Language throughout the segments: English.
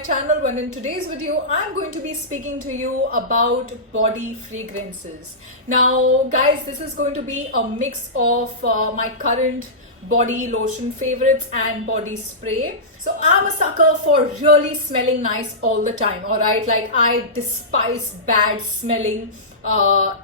my channel, when in today's video I'm going to be speaking to you about body fragrances. Now guys, this is going to be a mix of my current body lotion favorites and body spray. So I'm a sucker for really smelling nice all the time, alright? Like I despise bad smelling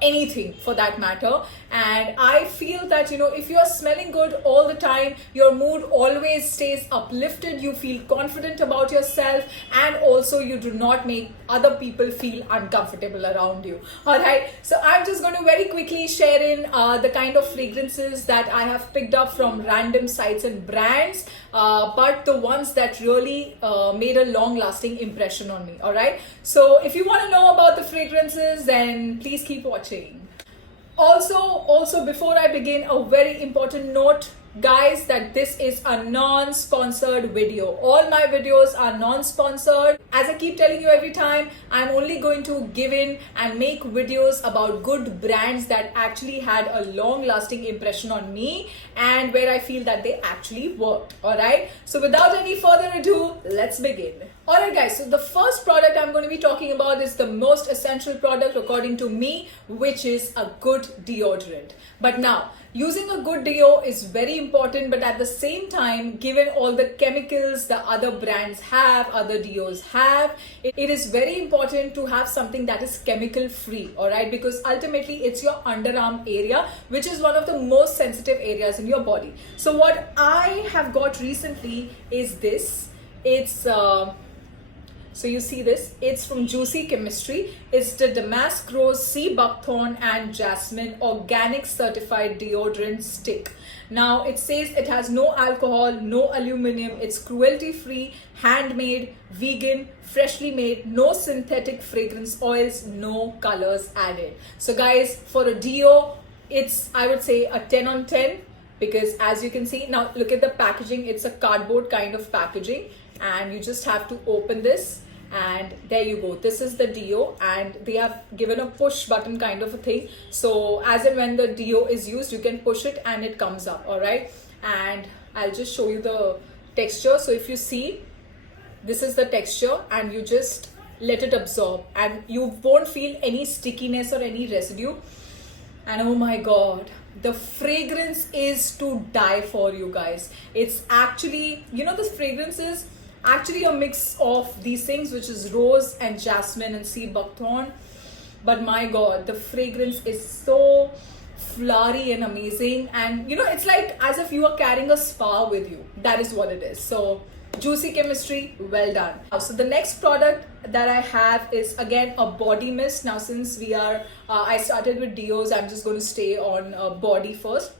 anything for that matter, and I feel that if you're smelling good all the time, your mood always stays uplifted, you feel confident about yourself, and also you do not make other people feel uncomfortable around you. Alright, so I'm just going to very quickly share in the kind of fragrances that I have picked up from random sites and brands, but the ones that really made a long lasting impression on me. Alright, so if you want to know about the fragrances, then please keep watching. Also before I begin, a very important note, guys, that this is a non-sponsored video. All my videos are non-sponsored. As I keep telling you every time, I'm only going to give in and make videos about good brands that actually had a long-lasting impression on me and where I feel that they actually worked. Alright, so without any further ado, let's begin. Alright guys, so the first product I'm going to be talking about is the most essential product according to me, which is a good deodorant. But now, using a good deo is very important, but at the same time, given all the chemicals the other brands have, other deos have, it is very important to have something that is chemical free, alright? Because ultimately it's your underarm area, which is one of the most sensitive areas in your body. So what I have got recently is this. It's so you see this, it's from Juicy Chemistry. It's the Damask Rose, Sea Buckthorn and Jasmine Organic Certified Deodorant Stick. Now it says it has no alcohol, no aluminum, it's cruelty free, handmade, vegan, freshly made, no synthetic fragrance oils, no colors added. So guys, for a deo, it's, I would say, a 10 on 10, because as you can see, now look at the packaging, it's a cardboard kind of packaging, and you just have to open this. And there you go, this is the deo, and they have given a push button kind of a thing, so as and when the deo is used, you can push it and it comes up. All right, and I'll just show you the texture. So if you see, this is the texture, and you just let it absorb and you won't feel any stickiness or any residue. And oh my god, the fragrance is to die for, you guys. It's actually, this fragrance is actually a mix of these things, which is rose and jasmine and sea buckthorn. But my god, the fragrance is so flowery and amazing, and it's like as if you are carrying a spa with you. That is what it is. So Juicy Chemistry, well done. So the next product that I have is again a body mist. Now since we are I started with deos, I'm just going to stay on body first.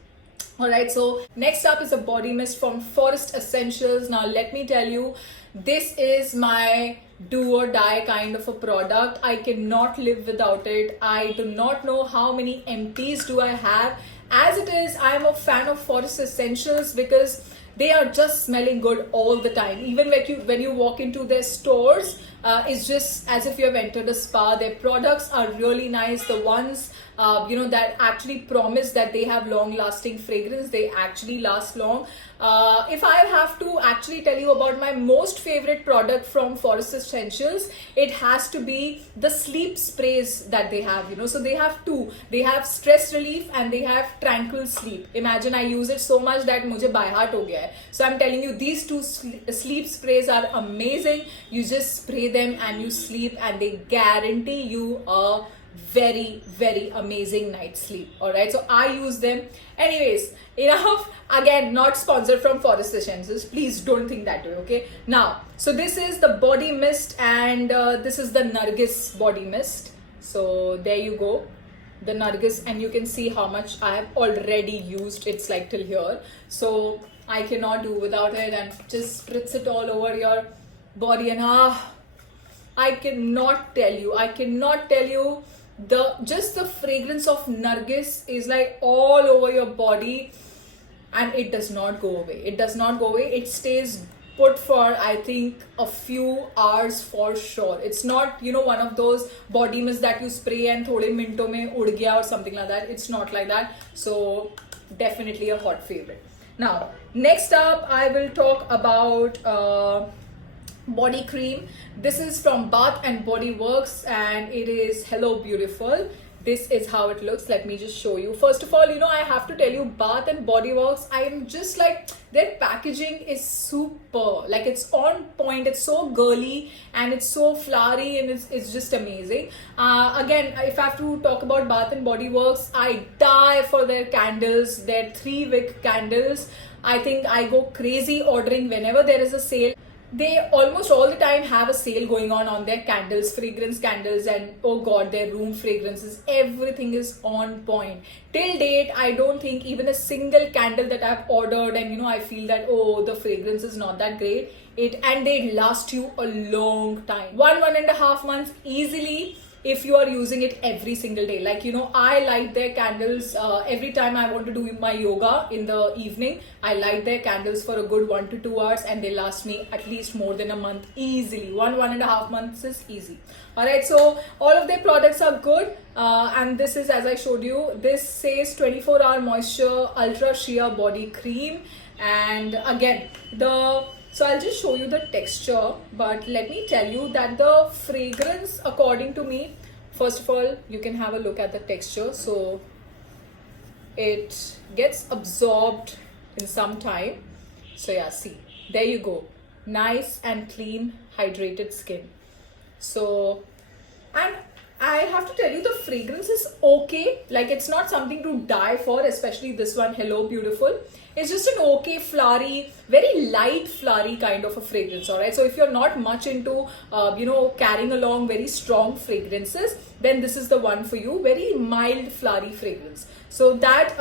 Alright, so next up is a body mist from Forest Essentials. Now let me tell you, this is my do or die kind of a product. I cannot live without it. I do not know how many empties do I have. As it is, I am a fan of Forest Essentials because they are just smelling good all the time. Even when you walk into their stores, it's just as if you have entered a spa. Their products are really nice. The ones that actually promise that they have long lasting fragrance, they actually last long. If I have to actually tell you about my most favorite product from Forest Essentials, it has to be the sleep sprays that they have. So they have two. They have stress relief and they have tranquil sleep. Imagine, I use it so much that mujhe by heart ho gaya hai. So I'm telling you, these two sleep sprays are amazing. You just spray them and you sleep, and they guarantee you a very, very amazing night's sleep. Alright, so I use them. Anyways, enough. Again, not sponsored from Forest Essentials. Please don't think that way, okay? Now, so this is the body mist, and this is the Nargis body mist. So there you go, the Nargis, and you can see how much I have already used. It's like till here. So I cannot do without it, and just spritz it all over your body, and I cannot tell you, just the fragrance of Nargis is like all over your body, and it does not go away. It stays put for, I think, a few hours for sure. It's not one of those body mist that you spray and thode minto mein ud gaya or something like that. It's not like that. So definitely a hot favorite. Now next up, I will talk about body cream. This is from Bath and Body Works and it is Hello Beautiful. This is how it looks. Let me just show you. First of all, I have to tell you, Bath and Body Works, I am just like, their packaging is super, like it's on point, it's so girly and it's so flowery and it's just amazing. Again, if I have to talk about Bath and Body Works, I die for their candles, their 3-wick candles. I think I go crazy ordering whenever there is a sale. They almost all the time have a sale going on their candles, fragrance candles, and oh god, their room fragrances, everything is on point. Till date, I don't think even a single candle that I've ordered and I feel that, oh, the fragrance is not that great. And they last you a long time. 1.5 months easily, if you are using it every single day. Like, I light their candles every time I want to do my yoga in the evening. I light their candles for a good 1 to 2 hours and they last me at least more than a month easily. 1.5 months is easy. Alright, so all of their products are good. And this is, as I showed you, this says 24-hour moisture ultra sheer body cream. And again, so I'll just show you the texture, but let me tell you that the fragrance, according to me, first of all, you can have a look at the texture. So it gets absorbed in some time. So yeah, see, there you go. Nice and clean, hydrated skin. So, and I have to tell you, the fragrance is okay. Like, it's not something to die for, especially this one, Hello Beautiful. It's just an okay, flowery, very light flowery kind of a fragrance, alright? So if you're not much into, carrying along very strong fragrances, then this is the one for you. Very mild, flowery fragrance. So that,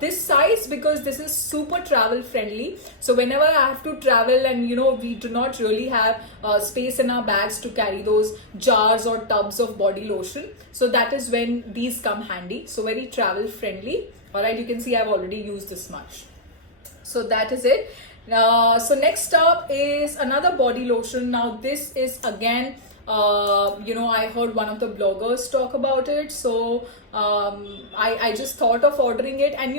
this size, because this is super travel friendly. So whenever I have to travel and, we do not really have space in our bags to carry those jars or tubs of body lotion. So that is when these come handy. So very travel friendly. Alright, you can see I've already used this much. So that is it. So next up is another body lotion. Now this is again, I heard one of the bloggers talk about it. So I just thought of ordering it. And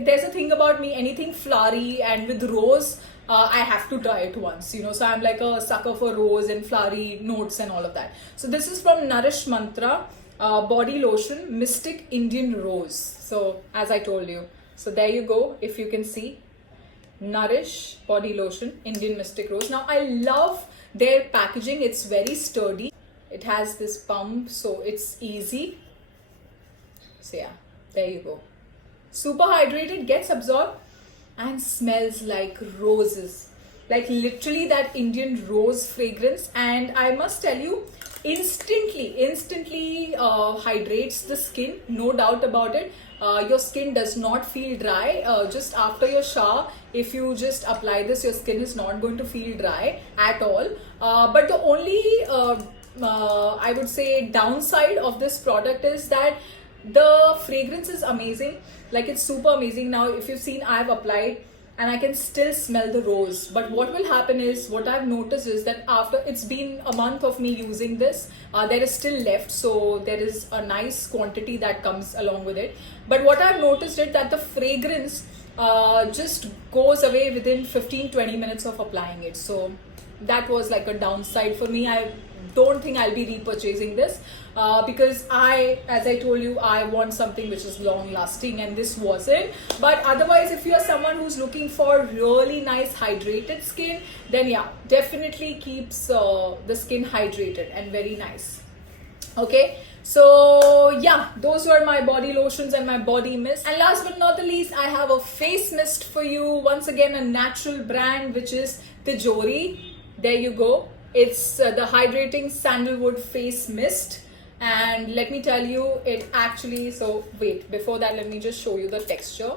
there's a thing about me, anything flowery and with rose, I have to try it once, So I'm like a sucker for rose and flowery notes and all of that. So this is from Nourish Mantra body lotion, Mystic Indian Rose. So as I told you. So there you go, if you can see. Nourish body lotion, Indian Mystic Rose. Now I love their packaging. It's very sturdy. It has this pump, so it's easy. So yeah, there you go. Super hydrated, gets absorbed and smells like roses. Like literally that Indian rose fragrance. And I must tell you, instantly hydrates the skin, no doubt about it. Your skin does not feel dry. Just after your shower, if you just apply this, your skin is not going to feel dry at all. But the only I would say downside of this product is that the fragrance is amazing. Like, it's super amazing. Now if you've seen, I've applied and I can still smell the rose. But what will happen is, what I've noticed is that after it's been a month of me using this, there is still left. So there is a nice quantity that comes along with it. But what I've noticed is that the fragrance just goes away within 15-20 minutes of applying it. So that was like a downside for me. I don't think I'll be repurchasing this because as I told you, I want something which is long lasting and this wasn't. But otherwise, if you are someone who's looking for really nice hydrated skin, then yeah, definitely keeps the skin hydrated and very nice. Okay, so yeah, those were my body lotions and my body mist. And last but not the least, I have a face mist for you. Once again, a natural brand, which is Tijori. There you go. It's the hydrating sandalwood face mist. And let me tell you, it actually, so wait, before that, let me just show you the texture.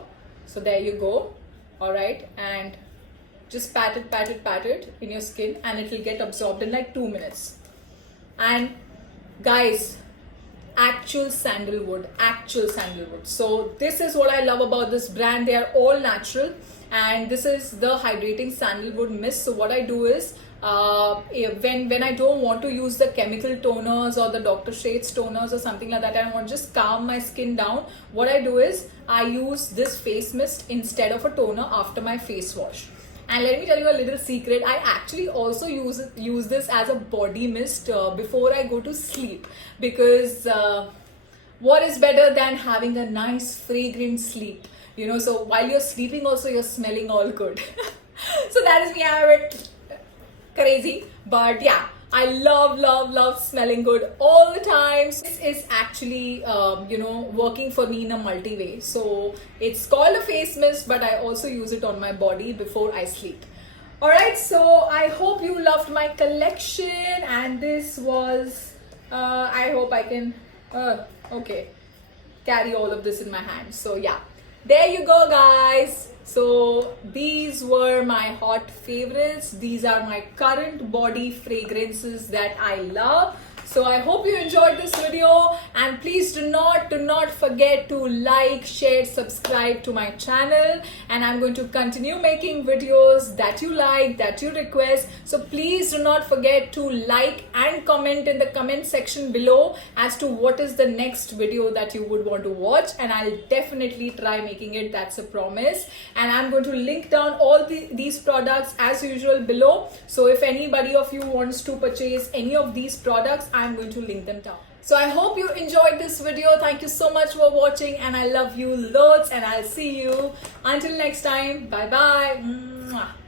So there you go. All right. And just pat it in your skin and it will get absorbed in like 2 minutes. And guys, actual sandalwood. So this is what I love about this brand. They are all natural. And this is the hydrating sandalwood mist. So what I do is, when I don't want to use the chemical toners or the Dr. Sheth's toners or something like that, I want to just calm my skin down, what I do is I use this face mist instead of a toner after my face wash. And let me tell you a little secret. I actually also use this as a body mist before I go to sleep, because what is better than having a nice fragrant sleep? So while you're sleeping also you're smelling all good. So that is me. I'm a bit crazy, but yeah, I love smelling good all the time. This is actually working for me in a multi way. So it's called a face mist, but I also use it on my body before I sleep. Alright, so I hope you loved my collection, and this was I hope I can okay, carry all of this in my hand. So yeah, there you go, guys. So these were my hot favorites. These are my current body fragrances that I love. So I hope you enjoyed this video, and please do not forget to like, share, subscribe to my channel, and I'm going to continue making videos that you like, that you request. So please do not forget to like and comment in the comment section below as to what is the next video that you would want to watch, and I'll definitely try making it. That's a promise. And I'm going to link down all these products as usual below. So if anybody of you wants to purchase any of these products, I'm going to link them down. So I hope you enjoyed this video. Thank you so much for watching, and I love you loads, and I'll see you until next time. Bye bye.